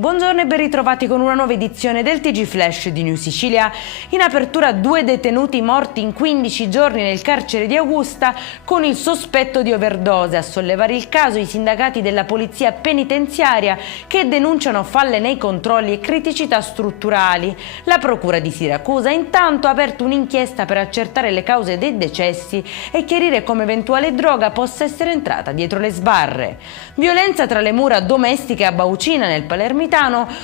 Buongiorno e ben ritrovati con una nuova edizione del TG Flash di New Sicilia. In apertura 2 detenuti morti in 15 giorni nel carcere di Augusta con il sospetto di overdose. A sollevare il caso i sindacati della polizia penitenziaria che denunciano falle nei controlli e criticità strutturali. La procura di Siracusa intanto ha aperto un'inchiesta per accertare le cause dei decessi e chiarire come eventuale droga possa essere entrata dietro le sbarre. Violenza tra le mura domestiche a Baucina nel Palermitano,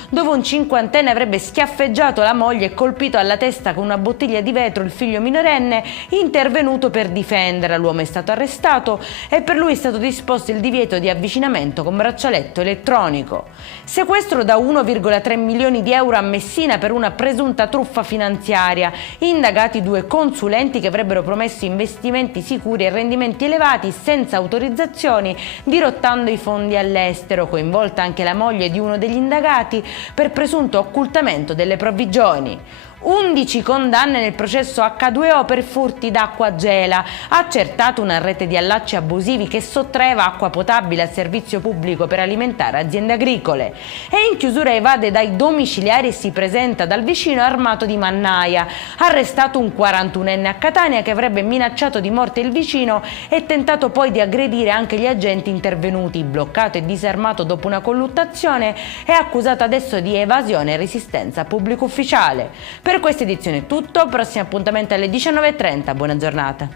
dove un cinquantenne avrebbe schiaffeggiato la moglie e colpito alla testa con una bottiglia di vetro il figlio minorenne, intervenuto per difenderla. L'uomo è stato arrestato e per lui è stato disposto il divieto di avvicinamento con braccialetto elettronico. Sequestro da 1,3 milioni di euro a Messina per una presunta truffa finanziaria. Indagati 2 consulenti che avrebbero promesso investimenti sicuri e rendimenti elevati senza autorizzazioni, dirottando i fondi all'estero. Coinvolta anche la moglie di uno degli indagati per presunto occultamento delle provvigioni. 11 condanne nel processo H2O per furti d'acqua a Gela. Accertato una rete di allacci abusivi che sottraeva acqua potabile al servizio pubblico per alimentare aziende agricole. E in chiusura evade dai domiciliari e si presenta dal vicino armato di mannaia. Arrestato un 41enne a Catania che avrebbe minacciato di morte il vicino e tentato poi di aggredire anche gli agenti intervenuti. Bloccato e disarmato dopo una colluttazione, è accusato adesso di evasione e resistenza a pubblico ufficiale. Per questa edizione è tutto, prossimo appuntamento alle 19:30, buona giornata.